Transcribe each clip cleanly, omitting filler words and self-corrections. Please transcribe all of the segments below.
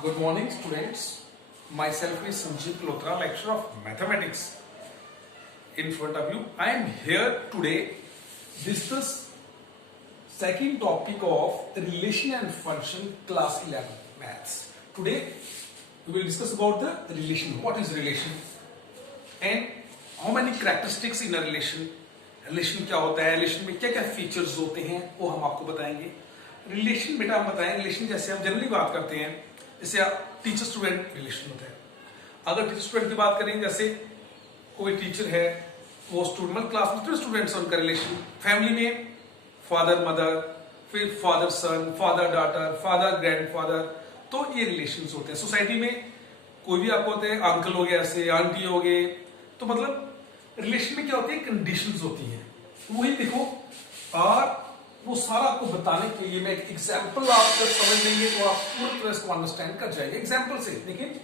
Good morning, students. Myself is Sanjeev Lotra, lecturer of mathematics. In front of you, I am here today discuss second topic of relation and function, class 11 maths. Today we will discuss about the relation. What is relation and how many characteristics in a relation. Relation क्या होता है, relation में क्या क्या features होते हैं वो हम आपको बताएंगे. रिलेशन बेटा हम बताएं, रिलेशन जैसे हम जनरली बात करते हैं जैसे टीचर स्टूडेंट रिलेशन होता है. अगर टीचर स्टूडेंट की बात करें, जैसे कोई टीचर है वो स्टूडेंट क्लास में स्टूडेंट्स उनका रिलेशन, फैमिली में फादर मदर, फिर फादर सन, फादर डॉटर, फादर ग्रैंडफादर, तो ये रिलेशंस होते हैं. सोसाइटी में कोई भी आपको होते हैं, अंकल हो गए, ऐसे आंटी हो गए, तो मतलब रिलेशन में क्या होती है, कंडीशंस होती हैं. वही देखो, और वो सारा आपको बताने के लिए मैं एक एग्जांपल आप जब समझ लेंगे तो आप पूरी तरह इसको अंडरस्टैंड कर जाएंगे एग्जांपल से. लेकिन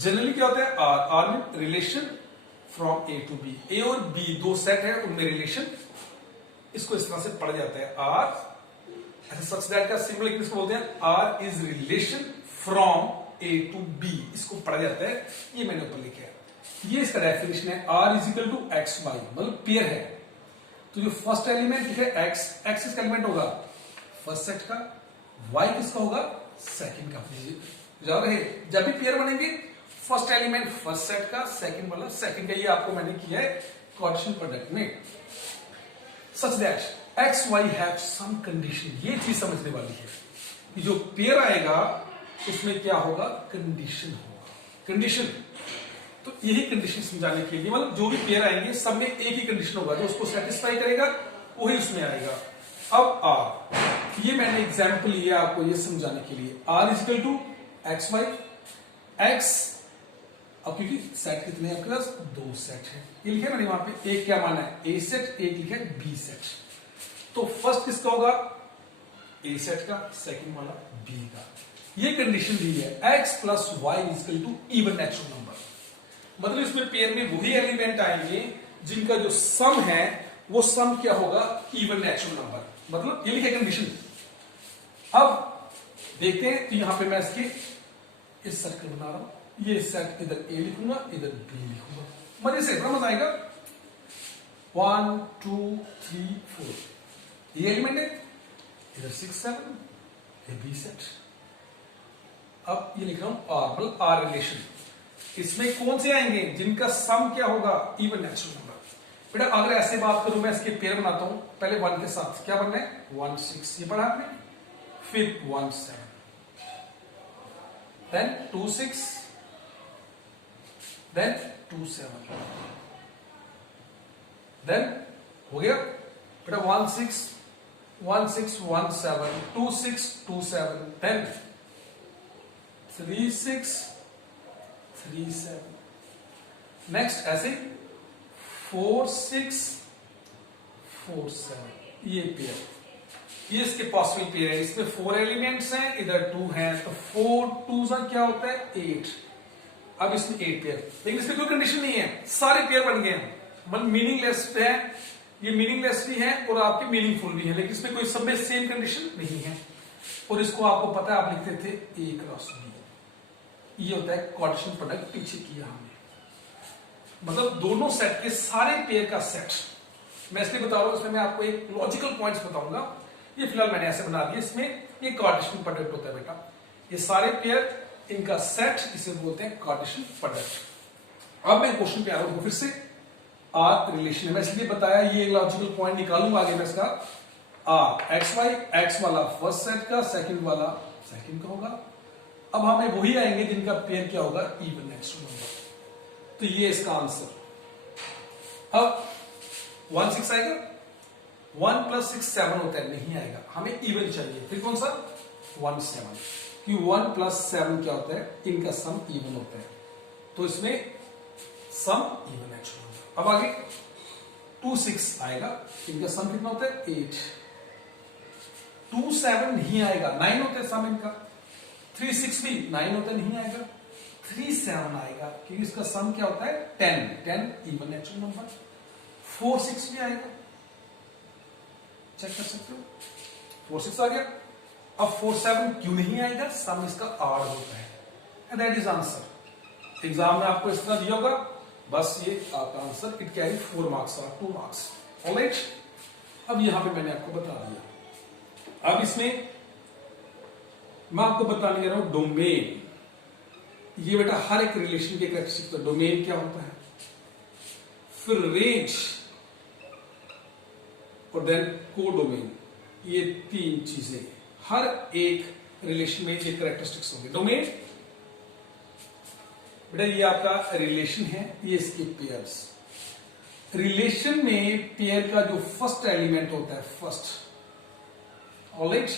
जनरली क्या होता है, आर में relation from A to B. A और बी दो सेट है, उनमें रिलेशन, इसको इस तरह से पढ़ा जाता है आर सच दैट का सिंबल इसको बोलते हैं R is relation from A to B. इसको पढ़ा जाता है, ये मैंने ऊपर लिखा है. ये इसका डेफिनेशन है, R is equal to x y, मतलब पेयर है. तो जो फर्स्ट एलिमेंट है एक्स, एक्स इसका एलिमेंट होगा फर्स्ट सेट का, वाई किसका होगा सेकंड का. याद रहे, जब भी पेयर बनेंगे फर्स्ट एलिमेंट फर्स्ट सेट का, सेकंड वाला सेकंड का. ये आपको मैंने किया है कार्टेशियन प्रोडक्ट में. Such that x y have some condition. ये चीज समझने वाली है कि जो पेयर आएगा उसमें क्या होगा, कंडीशन होगा. कंडीशन, तो यही कंडीशन समझाने के लिए, मतलब जो भी पेयर आएंगे सब में एक ही कंडीशन होगा, जो उसको सेटिस्फाई करेगा वही उसमें आएगा. अब आर, ये मैंने एग्जांपल लिया आपको ये समझाने के लिए. R is equal to x y, x, अब क्योंकि सेट कितने हैं आपके पास, दो सेट है, ये लिखा मैंने वहां पे. एक क्या माना है, ए सेट, एक लिखा है बी सेट. तो फर्स्ट किसका होगा, ए सेट का, सेकंड वाला बी का. ये कंडीशन दी है, x plus y is equal to even natural number. मतलब इसमें पेयर में वही एलिमेंट आएंगे जिनका जो सम है वो सम क्या होगा, इवन नेचुरल नंबर. मतलब ये लिखे कंडीशन. अब देखते हैं, तो यहां पे मैं इसके इस सर्कल बना रहा हूं. ये सेट इधर ए लिखूंगा, इधर बी लिखूंगा. मजे से बड़ा मजा आएगा. 1 2 3 4 ये एलिमेंट है, इधर 6 7 ये बी सेट. अब ये लिख रहा हूं आर, मतलब आर रिलेशन. इसमें कौन से आएंगे जिनका सम क्या होगा, इवन नेचुरल नंबर. बेटा अगर ऐसे बात करूं, मैं इसके पेयर बनाता हूं. पहले 1 के साथ क्या बनना है, 1 6, ये पढ़ा आपने. फिर 1 7, देन 2 6, देन 2 7, देन हो गया बेटा 1 6 1 6 1 7, 2 6 2 7, देन 3 6 3 7. नेक्स्ट ऐसे 4 6 4 7, ये पेयर, ये इसके पॉसिबल पेयर है. इसमें 4 एलिमेंट्स हैं, इधर 2 हैं, तो 4 2 क्या होता है 8. अब इसमें 8 पेयर, लेकिन इसमें कोई कंडीशन नहीं है, सारे पेयर बन गए हैं. मतलब मीनिंगलेस है, ये मीनिंगलेस भी है और आपके मीनिंगफुल भी है, लेकिन इसमें कोई सब में सेम कंडीशन नहीं है. और इसको आपको पता है, आप लिखते थे ए क्रॉस बी. ये होता है कार्टेशियन प्रोडक्ट, पीछे किया हमने. मतलब दोनों सेट के सारे पेयर का सेट. मैं इसलिए बता रहा हूं, इसमें मैं आपको एक लॉजिकल पॉइंट्स बताऊंगा. ये फिलहाल मैंने ऐसे बना दिया. इसमें ये कार्टेशियन प्रोडक्ट होता है बेटा. ये सारे पेयर, इनका सेट, इसे बोलते हैं कार्टेशियन प्रोडक्ट. अब मैं क्वेश्चन पे आ रहा हूं फिर से. आर रिलेशन है, मैं इसलिए बताया, ये लॉजिकल पॉइंट निकालूंगा आगे मैं इसका. आर एक्स वाई, एक्स वाला फर्स्ट सेट का, सेकंड वाला सेकंड का होगा. अब हमें वही आएंगे जिनका पेयर क्या होगा, इवन नेचुरल नंबर. तो ये इसका आंसर. अब 1 6 आएगा, 1 प्लस 6 7 होता है, नहीं आएगा, हमें इवन चाहिए. फिर कौन सा 1 7, कि 1 प्लस 7 क्या होता है, इनका सम इवन होता है. तो इसमें सम इवन नेचुरल नंबर. अब आगे 2 6 आएगा, इनका सम कितना होता है 8. 2 7 नहीं आएगा, 9 होता है सम इनका. 3 6 भी 9 होता नहीं आएगा. 3 7 आएगा, क्योंकि इसका सम क्या होता है 10. 10 इवन नेचुरल नंबर. 4 6 भी आएगा, चेक कर सकते हो. 4 6 आ गया. अब 4 7 क्यों नहीं आएगा, सम इसका आड होता है. And that is answer. Exam में आपको इस तरह दिया होगा, बस ये आपका आंसर, इट कैरी 4 मार्क्स और 2 मार्क्स। ऑलराइट, अब यहां पे मैंने आपको बता दिया। अब इसमें मैं आपको बताने जा रहा हूं डोमेन। ये बेटा हर एक रिलेशन के कैरेक्टरिस्टिक का डोमेन क्या होता है, फिर रेंज और देन कोडोमेन। ये 3 चीजें हर एक रिलेशन में ये कैरेक्टरिस्टिक्स होंगे। डोमेन बेटा ये आपका रिलेशन है, ये इसके पेयर्स। रिलेशन में पेयर का जो फर्स्ट एलिमेंट होता है, फर्स्ट, ऑलराइट,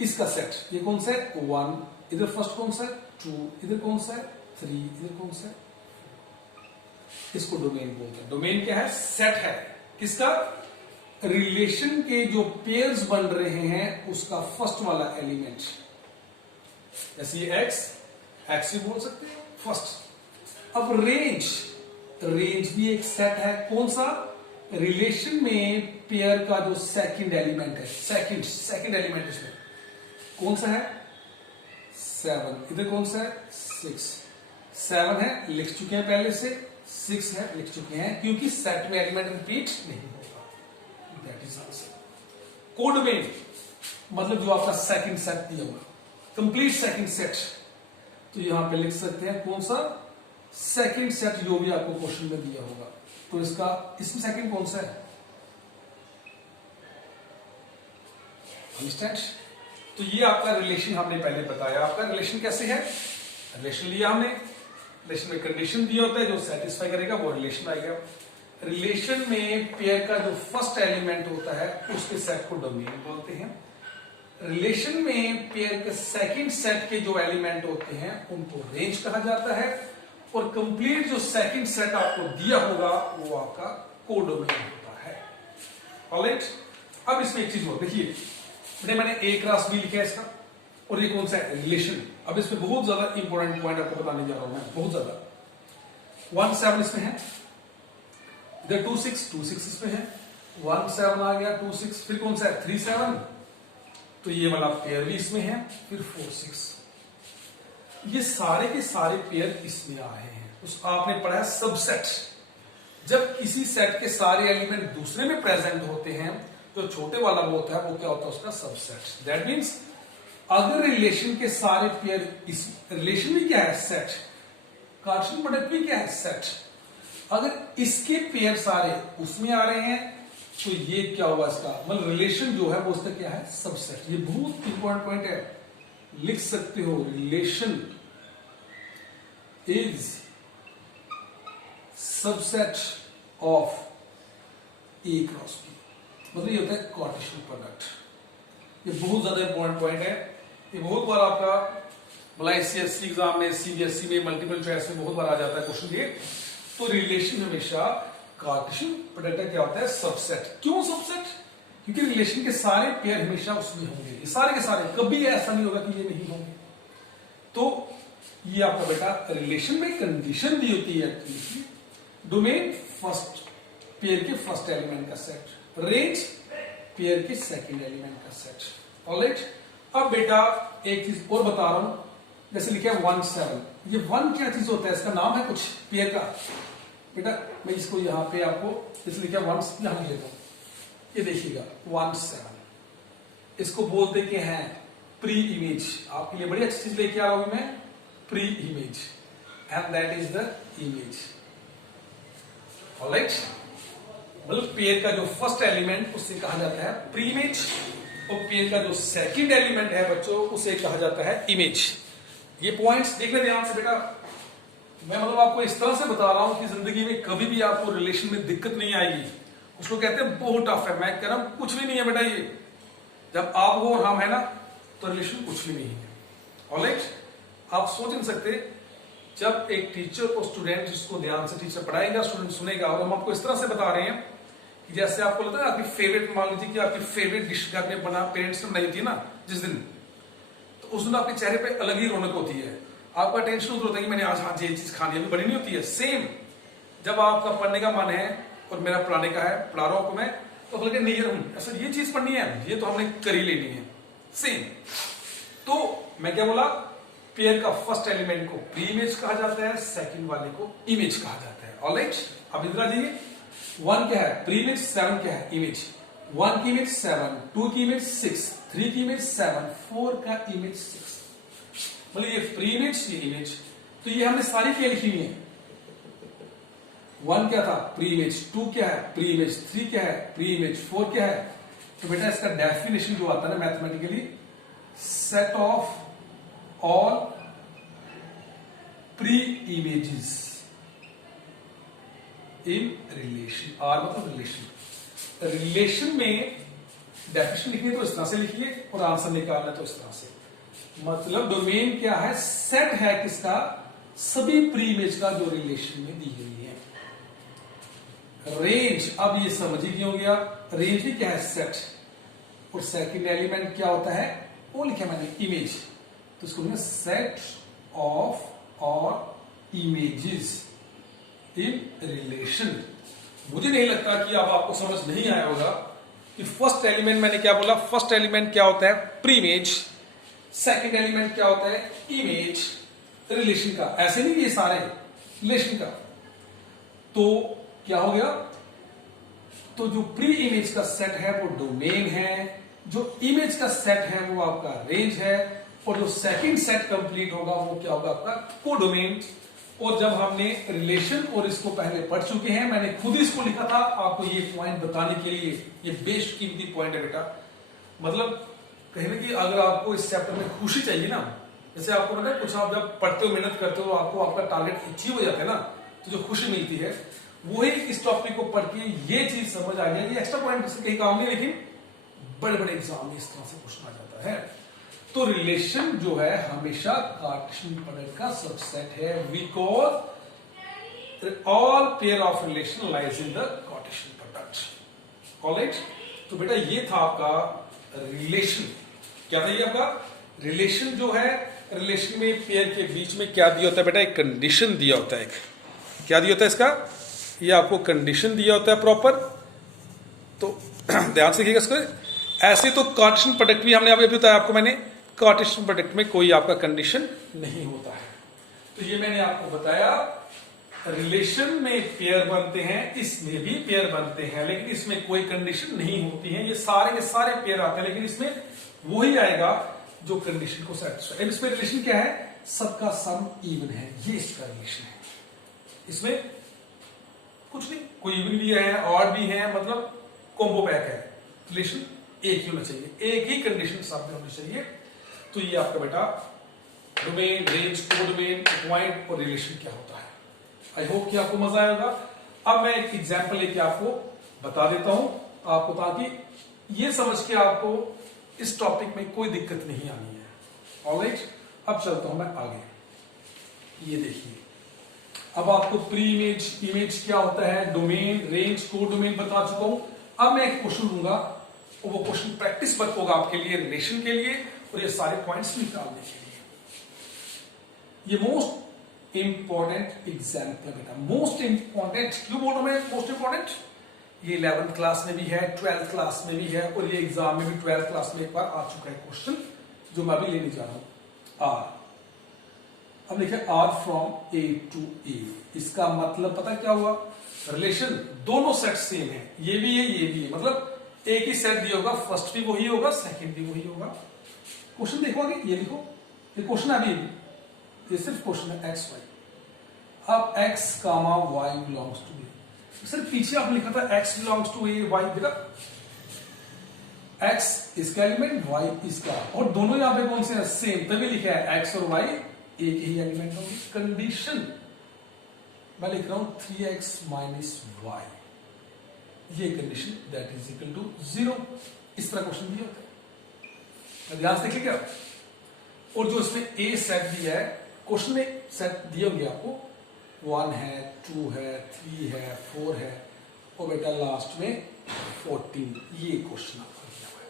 इसका सेट, ये कौन सा है, 1, इधर फर्स्ट कौन सा है, 2, इधर कौन सा है, 3, इधर कौन सा है, इसको डोमेन बोलते हैं। डोमेन क्या है, सेट है किसका, रिलेशन के जो पेयर्स बन रहे हैं उसका फर्स्ट वाला एलिमेंट। जैसे ये एक्स भी बोल सकते हैं फर्स्ट। अब रेंज, रेंज भी एक सेट है, कौन सा, रिलेशन में पेयर का जो सेकंड एलिमेंट है, सेकंड एलिमेंट इसमें कौन सा है, 7, इधर कौन सा है, 6। 7 है, लिख चुके हैं पहले से, 6 है, लिख चुके हैं, क्योंकि सेट में एलिमेंट रिपीट नहीं होगा। That is answer. कोडोमेन मतलब जो आपका सेकंड सेट दिया होगा, कंप्लीट सेकंड सेट, तो यहां पे लिख सकते हैं कौन सा, सेकंड सेट जो भी आपको क्वेश्चन में दिया होगा। तो इसमें सेकंड कौन सा है, अंडरस्टैंड। तो ये आपका रिलेशन हमने पहले बताया। आपका रिलेशन कैसे है, रिलेशन लिया हमने, रिलेशन में कंडीशन दिया होता है, जो सेटिस्फाई करेगा वो रिलेशन आएगा। रिलेशन में पेयर का जो फर्स्ट एलिमेंट होता है उसके सेट को डोमेन बोलते हैं। रिलेशन में पेयर के सेकंड सेट के जो एलिमेंट होते हैं उनको रेंज कहा जाता है, और कंप्लीट जो सेकंड सेट आपको दिया होगा वो आपका कोडोमेन होता है। ऑलराइट, अब इसमें एक चीज और देखिए, मैंने ए क्रॉस बी लिखा है इसका, और ये कौन सा है, रिलेशन। अब इसमें बहुत ज्यादा इंपॉर्टेंट पॉइंट आपको बताने जा रहा हूं मैं, बहुत ज्यादा। 1 7 इसमें है, इधर 2 6 इसमें है, 1 7 आ गया, 2 6, फिर कौन सा है, 3 7, तो ये वाला पेयर भी इसमें है, फिर 4 6, ये सारे के सारे पेयर इसमें आए हैं। उस आपने पढ़ा है सबसेट। जब किसी सेट के सारे एलिमेंट दूसरे में प्रेजेंट होते हैं तो छोटे वाला वो होता है, वो क्या होता है, उसका सबसेट। दैट मींस अगर रिलेशन के सारे पेयर, इस रिलेशन भी क्या है, सेट, कार्टेशियन प्रोडक्ट भी क्या है, सेट, अगर इसके पेयर सारे उसमें आ रहे हैं तो ये क्या हुआ, इसका मतलब रिलेशन जो है वो उसका क्या है, सबसेट। ये बहुत इंपॉर्टेंट पॉइंट है, लिख सकते हो, relation is subset of A cross B, मतलब ये होता है कार्टेशियन प्रोडक्ट। ये बहुत ज्यादा इंपॉर्टेंट पॉइंट है, ये बहुत बार आपका मतलब एससीएससी एग्जाम में, सीबीएसई में, मल्टीपल चॉइस में बहुत बार आ जाता है क्वेश्चन ये। तो रिलेशन हमेशा कार्टेशियन प्रोडक्ट क्या होता है, सबसेट। क्यों सबसेट, क्योंकि रिलेशन के सारे पेयर हमेशा उसमें होंगे, ये सारे के सारे, कभी ऐसा नहीं होगा कि ये नहीं होंगे। तो ये आपका बेटा रिलेशन में कंडीशन दी होती है, डोमेन फर्स्ट पेयर के फर्स्ट एलिमेंट का सेट, रेंज पेयर के सेकंड एलिमेंट का सेट। ऑलराइट, अब बेटा एक चीज और बता रहा हूं, जैसे लिखा है 1 7, ये 1 क्या चीज होता है, इसका नाम है कुछ पेयर का। बेटा मैं इसको यहां पे आपको जैसे लिखा है 1, यहां लिख देता हूं, ये देखिएगा 1 7, इसको बोलते के हैं प्री इमेज। आपके लिए बड़ी अच्छी चीज लेके आ रहा हूं मैं, pre image, and that is the image. Alright, मतलब पेयर का जो फर्स्ट एलिमेंट उसे कहा जाता है प्री इमेज, और पेयर का जो सेकंड एलिमेंट है बच्चों उसे कहा जाता है इमेज। ये पॉइंट्स देखने ध्यान से बेटा, मैं मतलब आपको इस तरह से बता रहा हूं कि जिंदगी में कभी भी आपको रिलेशन में दिक्कत नहीं आएगी। उसको कहते हैं बहुत टफ है, मैं कह रहा हूं कुछ भी नहीं है बेटा, ये जब आप हो और हम है ना तो रिलेशन कुछ भी नहीं है। ऑलराइट, आप सोच नहीं सकते, जब एक टीचर और स्टूडेंट, जिसको ध्यान से टीचर पढ़ाएगा, स्टूडेंट सुनेगा, और हम आपको इस तरह से बता रहे हैं कि जैसे आपको लगता है आपकी फेवरेट, मान लीजिए कि आपकी फेवरेट डिश आपने बना, पेरेंट्स ने बनाई थी ना जिस दिन, तो उस दिन आपके चेहरे पे अलग ही रौनक होती है, आपका टेंशन उधर होता है कि मैंने आज हाँ ये चीज खानी है, अभी बनी नहीं होती है। सेम जब आपका पढ़ने का मन है और मेरा पढ़ाने का है, पढ़ा रहा हूं आपको मैं, तो लगे नहीं यार ऐसा ये चीज पढ़नी है, ये तो हमने कर ही लेनी है। सेम, तो मैं क्या बोला, पेयर का फर्स्ट एलिमेंट को प्री इमेज कहा जाता है, सेकंड वाले को इमेज कहा जाता है। ऑलराइट, अब इधर आ जाइए। 1 क्या है प्री इमेज, 7 क्या है इमेज। 1 की इमेज 7, 2 की इमेज 6, 3 की इमेज 7, 4 का इमेज 6। मतलब ये प्री इमेज, ये इमेज, तो ये हमने सारी क्या लिखी हुई है। 1 क्या था प्री इमेज, 2 क्या है प्री इमेज, 3 क्या है प्री इमेज, 4 क्या है। तो बेटा इसका डेफिनेशन जो आता है ना mathematically, set of all pre images in relation. R मतलब रिलेशन। रिलेशन में डेफिनेशन लिखनी है तो इस तरह से लिखिए और आंसर निकालना है तो इस तरह से। मतलब डोमेन क्या है, सेट है किसका, सभी प्री इमेज का जो रिलेशन में दी गई है। रेंज, अब ये समझ ही क्यों गया, रेंज भी क्या है सेट, और सेकंड एलिमेंट क्या होता है वो लिखा मैंने इमेज, तो इसको सेट ऑफ और इमेजेस इन रिलेशन। मुझे नहीं लगता कि अब आपको समझ नहीं आया होगा कि फर्स्ट एलिमेंट मैंने क्या बोला, फर्स्ट एलिमेंट क्या होता है प्री इमेज, सेकंड एलिमेंट क्या होता है इमेज रिलेशन का। ऐसे नहीं ये सारे रिलेशन का। तो क्या हो गया, तो जो प्री इमेज का सेट है वो डोमेन है, जो इमेज का सेट है वो आपका रेंज है, और जो सेकंड सेट कंप्लीट होगा वो क्या होगा आपका कोडोमेन। और जब हमने रिलेशन और इसको पहले पढ़ चुके हैं, मैंने खुद इसको लिखा था आपको ये पॉइंट बताने के लिए, ये बेस्ट कीमती पॉइंट है बेटा। मतलब कहीं ना कि अगर आपको इस चैप्टर में खुशी चाहिए ना, जैसे आपको पता है कुछ आप जब पढ़ते हो मेहनत करते हो आपको आपका टारगेट अचीव हो जाता है ना, तो जो खुशी मिलती है वही इस टॉपिक को पढ़ के ये चीज समझ आ गया। ये एक्स्ट्रा पॉइंट से कहीं काम नहीं, लेकिन बड़े बड़े एग्जाम में इस तरह से क्वेश्चन आ जाता है। तो रिलेशन जो है हमेशा कार्टेशियन प्रोडक्ट का सबसेट है, because all pair of relation lies in the Cartesian product. Alright, तो बेटा ये था आपका रिलेशन। क्या था ये आपका रिलेशन जो है, रिलेशन में पेयर के बीच में क्या दिया होता है बेटा, एक कंडीशन दिया होता है। क्या दिया होता है इसका, ये आपको कंडीशन दिया होता है प्रॉपर। तो ध्यान से देखिएगा इसको। ऐसे तो कार्टेशियन प्रोडक्ट भी हमने अभी बताया आपको मैंने, कार्टेशियन प्रोडक्ट में कोई आपका कंडीशन नहीं होता है। तो ये मैंने आपको बताया, रिलेशन में पेयर बनते हैं, इसमें भी पेयर बनते हैं, लेकिन इसमें कोई कंडीशन नहीं होती है। ये सारे पेयर आते हैं, लेकिन इसमें वही आएगा जो कंडीशन को सेटिस्फाई। इसमें रिलेशन क्या है, सबका सम इवन है, ये इसका रिलेशन है। इसमें कुछ नहीं, कोई इवन भी है ऑड भी है, मतलब कॉम्बो पैक है। रिलेशन एक ही होना चाहिए, एक ही कंडीशन सब में होनी चाहिए। तो ये आपका बेटा डोमेन, रेंज, कोडोमेन, पॉइंट और रिलेशन क्या होता है। आई होप कि आपको मजा आएगा। अब मैं एक एग्जांपल लेके आपको बता देता हूं आपको, ताकि ये समझ के आपको इस टॉपिक में कोई दिक्कत नहीं आनी है। ऑलराइट, अब चलता हूं मैं आगे। ये देखिए, अब आपको प्री इमेज, इमेज क्या होता है, डोमेन, रेंज, कोडोमेन बता चुका हूं। अब मैं एक क्वेश्चन दूंगा, और वो क्वेश्चन प्रैक्टिस वर्क होगा आपके लिए, रिलेशन के लिए, और ये सारे पॉइंट्स निकालने के लिए। ये मोस्ट इंपॉर्टेंट एग्जाम्पल है बेटा, मोस्ट इंपॉर्टेंट। क्यों बोल रहा हूं मैं मोस्ट इंपॉर्टेंट, ये 11th क्लास में भी है, 12th क्लास में भी है, और ये एग्जाम में भी 12th क्लास में एक बार आ चुका है क्वेश्चन, जो मैं अभी लेने जा रहा हूं। आर, अब लिखे आर फ्रॉम ए टू ए। इसका मतलब पता क्या हुआ, रिलेशन दोनों सेट सेम है, ये भी है ये भी है, मतलब एक ही सेट दिया होगा, फर्स्ट भी वही होगा, सेकंड भी वही होगा। क्वेश्चन देखो आगे, ये लिखो, ये क्वेश्चन अभी, ये सिर्फ क्वेश्चन है एक्स वाई। अब x comma y belongs to A, sir पीछे आपने लिखा था x belongs to A y, बेटा एक्स इसका एलिमेंट, वाई इसका, और दोनों यहां पे कौन से हैं सेम, तभी लिखा है एक्स और वाई एक ही एलिमेंट होंगे। कंडीशन मैं लिख रहा हूं 3x माइनस वाई, ये condition that is equal to 0। इस तरह क्वेश्चन दिया होता है, ध्यान से देखिए क्या। और जो इसमें ए सेट दिया है, क्वेश्चन में सेट दिए होंगे आपको, 1 है, 2 है, 3 है, 4 है, और बेटा लास्ट में 14, ये क्वेश्चन आपका दिया हुआ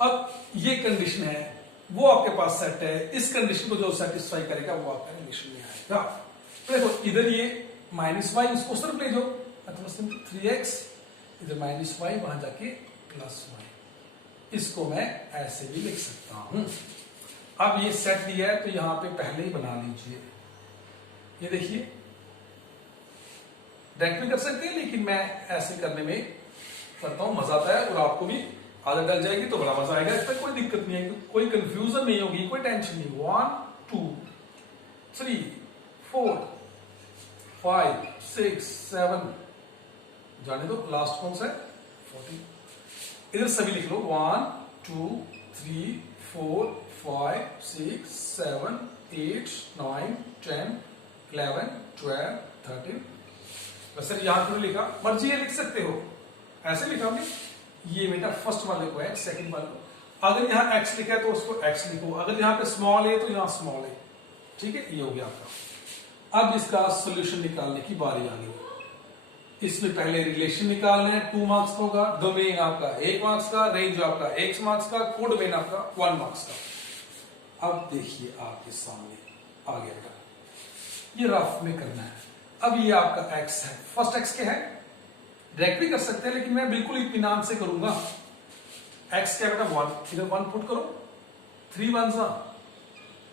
है। अब ये कंडीशन है, वो आपके पास सेट है, इस कंडीशन को जो सेटिस्फाई करेगा वो आपका रिलेशन में आएगा। देखो इधर ये माइनस वाई, उसको सिर्फ ले जाओ, 3x, इधर माइनस वाई, वहां जाके प्लस वाई। इसको मैं ऐसे भी लिख सकता हूं। अब ये सेट दिया है तो यहां पे पहले ही बना लीजिए। ये देखिए, डायरेक्ट भी कर सकते हैं, लेकिन मैं ऐसे करने में करता हूं, मजा आता है और आपको भी आदत डल जाएगी तो बड़ा मजा आएगा। इसमें कोई दिक्कत नहीं है, कोई कंफ्यूजन नहीं होगी, कोई टेंशन नहीं। 1 2 3 4 5 6 7, जाने दो, लास्ट कौन सा है 14। इधर सभी लिख लो, 1 2 3 4 5 6 7 8 9 10 11 12 13। वैसे यहां क्यों लिखा, मर्जी ये लिख सकते हो, ऐसे लिखा हमने। ये बेटा फर्स्ट वाले को है, सेकंड वाले को। अगर यहां एक्स लिखा है तो उसको एक्स लिखो, अगर यहां पे स्मॉल है तो यहां स्मॉल है। ठीक है, ये हो गया आपका। अब इसका सोल्यूशन निकालने की बारी आ गई। इसमें पहले रिलेशन निकालना है, 2 मार्क्स का होगा। डोमेन आपका 1 मार्क्स का, रेंज आपका 1 मार्क्स का, कोड डोमेन आपका 1 मार्क्स का। अब देखिए आपके सामने आ गया बेटा, ये रफ में करना है। अब ये आपका एक्स है, फर्स्ट एक्स क्या है, डायरेक्ट भी कर सकते हैं, लेकिन मैं बिल्कुल इत्मीनान से करूंगा। एक्स क्या बेटा 1, इधर 1 पुट करो, 3 1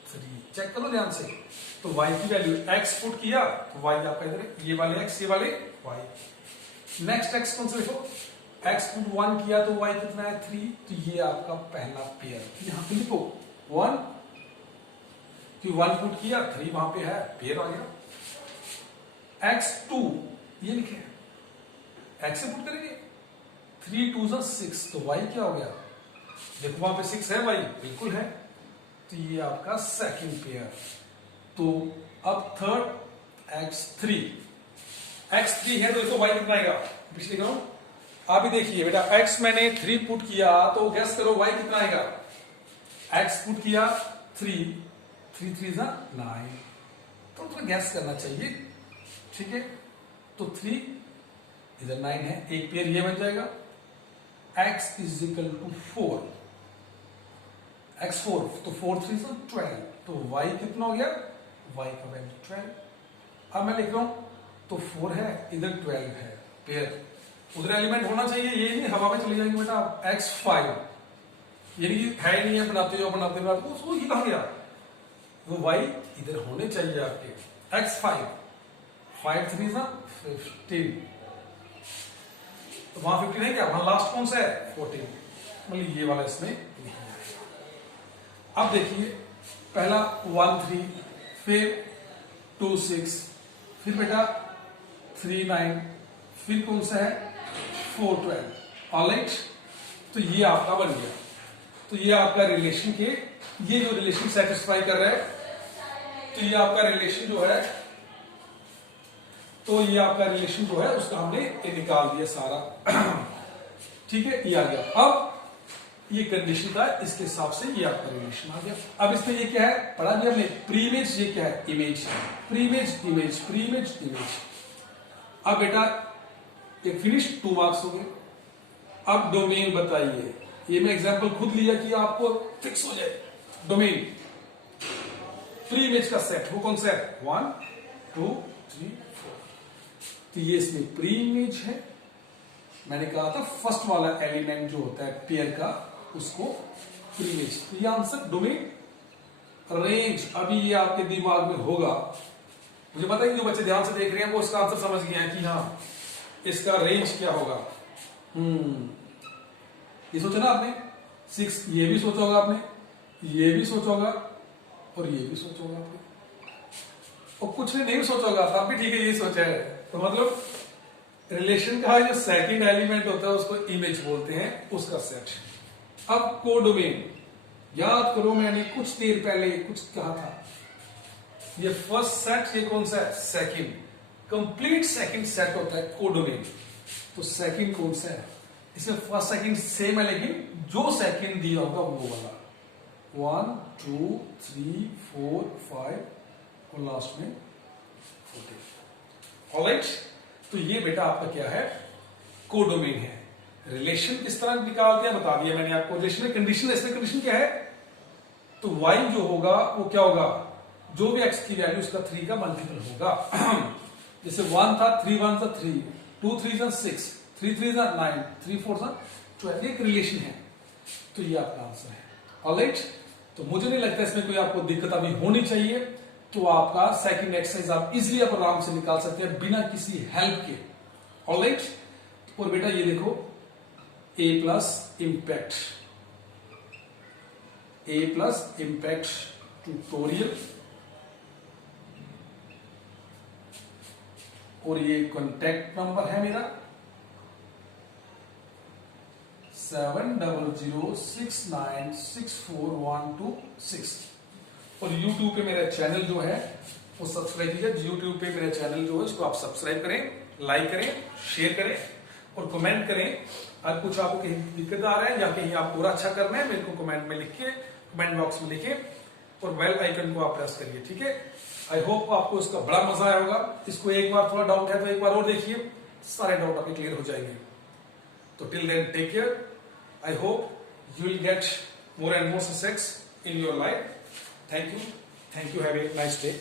3, चेक करो ध्यान से। तो y की वैल्यू x पुट किया तो y आपका इधर है, ये वाले x, ये वाले y। नेक्स्ट x कौन सा देखो, x पुट 1 किया तो y कितना है 3, तो ये आपका पहला पेयर। यहां पे लिखो 1, कि 1 पुट किया 3 वहां पे है, पेयर आ गया। x2 ये लिखे, x से पुट करेंगे, 3 2 6, तो y क्या हो गया, देखो वहां पे 6 है, y बिल्कुल है, तो ये आपका सेकंड पेयर। तो अब थर्ड x3 है, तो देखो y कितना आएगा, पिछले करो आप भी देखिए बेटा। x मैंने 3 पुट किया तो गैस करो y कितना आएगा, x पुट किया 3 3 3 9, तो तुम्हें गैस करना चाहिए। ठीक है, तो 3 इधर 9 है, एक पेयर ये बन जाएगा। x is equal to 4, x 4, तो 4 3 12, तो y कितना हो गया, y का वैल्यू 12। अब मैं लिख रहा हूं, तो 4 है, इधर 12 है, पेयर उधर एलिमेंट होना चाहिए, ये नहीं हवा में चली जाएंगे बेटा। x5 यानी है ही नहीं है, बनाते उसको ये कहा गया, वो y इधर होने चाहिए आपके। x5 5 3 15, तो वहां 15 है क्या, वहां लास्ट कौन सा है 14, मतलब ये वाला इसमें नहीं है। अब देखिए पहला 1 3, फिर 2 6, फिर बेटा 3 9, फिर कौन सा है 4 12। ऑलराइट, तो ये आपका बन गया। तो ये आपका रिलेशन के, ये जो रिलेशन सेटिस्फाई कर रहा है, तो ये आपका रिलेशन जो है, तो ये आपका रिलेशन जो है उसका हमने ये निकाल दिया सारा। ठीक है, ये आ गया। अब ये कंडीशन था, इसके हिसाब से ये आपका रिलेशन आ गया। अब इसमें ये क्या है, पढ़ा दिया हमने, प्रीइमेज, ये क्या है इमेज, प्रीइमेज इमेज, प्रीइमेज इमेज। अब बेटा ये फिनिश 2 मार्क्स हो गए। अब डोमेन बताइए, ये मैं एग्जांपल खुद लिया कि आपको फिक्स हो जाए। डोमेन प्रीइमेज का सेट, वो कौन सा है 1 2 3 4, तो ये इसमें प्रीइमेज है। मैंने कहा था फर्स्ट वाला एलिमेंट जो होता है पेयर का, उसको प्रीइमेज। तो ये आंसर डोमेन। रेंज अभी ये आपके दिमाग में होगा, मुझे पता है कि जो बच्चे ध्यान से देख रहे हैं वो इसका आंसर समझ गए हैं कि हाँ इसका रेंज क्या होगा। ये सोचा ना आपने 6, ये भी सोचा होगा आपने, ये भी सोचा होगा और ये भी सोचा होगा आपने, और कुछ ने नहीं सोचा होगा, तब भी ठीक है ये सोचा है। तो मतलब रिलेशन का जो सेकंड एलिमेंट होता है उसको इमेज बोलते हैं, उसका सेट। अब कोडोमेन याद करो, मैंने कुछ देर पहले कुछ कहा था, ये फर्स्ट सेट, ये कौन सा है सेकंड, कंप्लीट सेकंड सेट होता है कोडोमेन। तो सेकंड कौन सा है, इसमें फर्स्ट सेकंड सेम है, लेकिन जो सेकंड दिया होगा वो वाला 1 2 3 4 5 और लास्ट में 14। ऑलराइट, तो ये बेटा आपका क्या है कोडोमेन है। रिलेशन किस तरह निकालते हैं बता दिया मैंने आपको। रिलेशन में कंडीशन, इसमें कंडीशन क्या है, तो y जो होगा वो क्या होगा, जो भी x की वैल्यू उसका 3 का मल्टीपल होगा। जैसे 1 था, 3 1 था 3, 2 3 6, 3 3 9, 3 4 12, एक रिलेशन है। तो ये आपका आंसर है। ऑलराइट, तो मुझे नहीं लगता इसमें कोई आपको दिक्कत अभी होनी चाहिए। तो आपका सेकंड एक्सरसाइज आप इजिली आप आराम से निकाल सकते हैं बिना किसी हेल्प के। ऑलराइट, और बेटा ये देखो ए प्लस इम्पैक्ट, ए प्लस इम्पैक्ट ट्यूटोरियल, और ये कॉन्टैक्ट नंबर है मेरा 7006964126। और YouTube पे मेरा चैनल जो है वो सब्सक्राइब कीजिए। YouTube पे मेरा चैनल जो है उसको आप सब्सक्राइब करें, लाइक करें, शेयर करें और कमेंट करें। अगर कुछ आपको कहीं दिक्कत आ रहा है या कहीं आपको और अच्छा करना है, मेरे को कमेंट में लिखिए, कमेंट बॉक्स में लिखिए और बेल आइकन को आप प्रेस करिए, ठीक है। आई होप आपको इसका बड़ा मजा आया होगा। इसको एक बार थोड़ा डाउट है तो एक बार और देखिए, सारे डाउट आपके क्लियर हो जाएंगे। तो till then take care. I hope you will get more and more success in your life. Thank you. Thank you. Have a nice day.